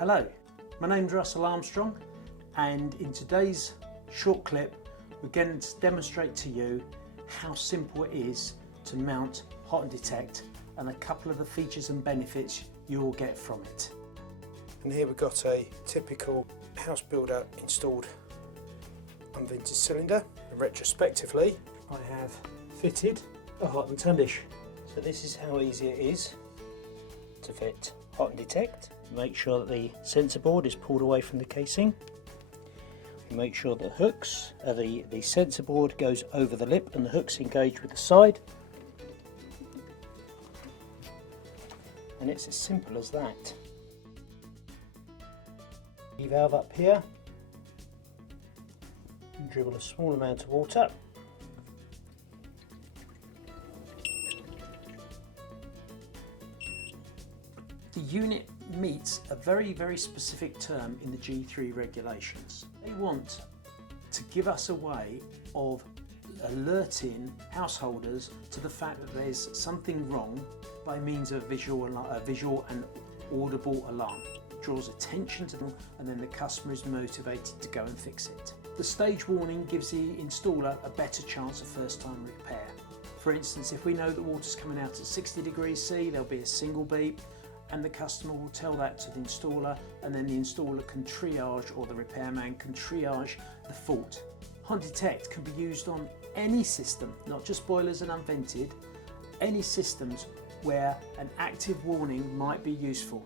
Hello, my name's Russell Armstrong, and in today's short clip we're going to demonstrate to you how simple it is to mount hot and detect and a couple of the features and benefits you'll get from it. And here we've got a typical house builder installed unvented cylinder, and retrospectively I have fitted a hot and tundish. So this is how easy it is to fit hot and detect. Make sure that the sensor board is pulled away from the casing. Make sure the hooks, the sensor board goes over the lip and the hooks engage with the side. And it's as simple as that. Valve up here, and dribble a small amount of water. The unit meets a very specific term in the G3 regulations. They want to give us a way of alerting householders to the fact that there's something wrong by means of a visual and audible alarm. It draws attention to them, and then the customer is motivated to go and fix it. The stage warning gives the installer a better chance of first time repair. For instance, if we know that water's coming out at 60 degrees C, there'll be a single beep, and the customer will tell that to the installer, and then the installer can triage, or the repairman can triage the fault. Hot Detect can be used on any system, not just boilers and unvented, any systems where an active warning might be useful.